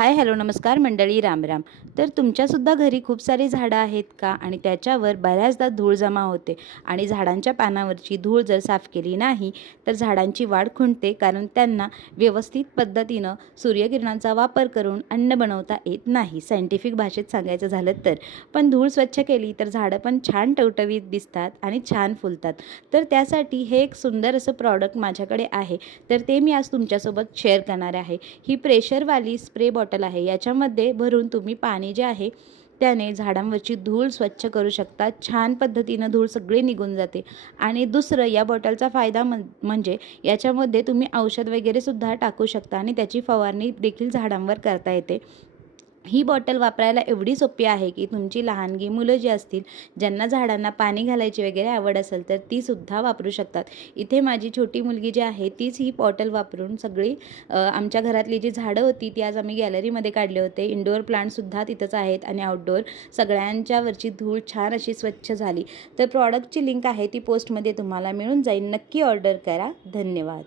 Hi hello नमस्कार मंडळी रामराम तर तुमच्यासुद्धा घरी खूप सारी झाडं आहेत का? आणि त्याच्यावर बऱ्याचदा धूळ जमा होते. आणि झाडांच्या पानावरची धूळ जर साफ केली नाही तर झाडांची वाढ खुंटते कारण त्यांना व्यवस्थित पद्धतीनं सूर्यकिरणांचा वापर करून अन्न बनवता येत नाही. सायंटिफिक भाषेत सांगायचं झालं तर पण धूळ स्वच्छ केली तर झाडं पण छान टवटवीत दिसतात आणि छान फुलतात. तर त्यासाठी हे एक सुंदर असं प्रॉडक्ट माझ्याकडे आहे. तर ते मी आज तुमच्यासोबत शेअर करणार आहे. ही प्रेशरवाली स्प्रे बॉटल आहे. याच्यामध्ये भरून तुम्ही पाणी जे आहे त्याने झाडांवरची धूळ स्वच्छ करू शकता. छान पद्धतीनं धूळ सगळी निघून जाते. आणि दुसरं या बॉटलचा फायदा म्हणजे याच्यामध्ये तुम्ही औषध वगैरे सुद्धा टाकू शकता आणि त्याची फवारणी देखील झाडांवर करता येते. ही बॉटल वापरायला एवढी सोपी आहे की तुमची लहानगी मुलं जी असतील ज्यांना झाडांना पाणी घालायची वगैरे आवड असेल तर ती सुद्धा वापरू शकतात. इथे माझी छोटी मुलगी जी आहे तीच ही बॉटल वापरून सगळी आमच्या घरातली जी झाडं होती ती आज आम्ही गॅलरीमध्ये काढले होते. इंडोअर प्लांटसुद्धा तिथंच आहेत आणि आउटडोअर सगळ्यांच्यावरची धूळ छान अशी स्वच्छ झाली. तर प्रॉडक्टची लिंक आहे ती पोस्टमध्ये तुम्हाला मिळून जाईल. नक्की ऑर्डर करा. धन्यवाद.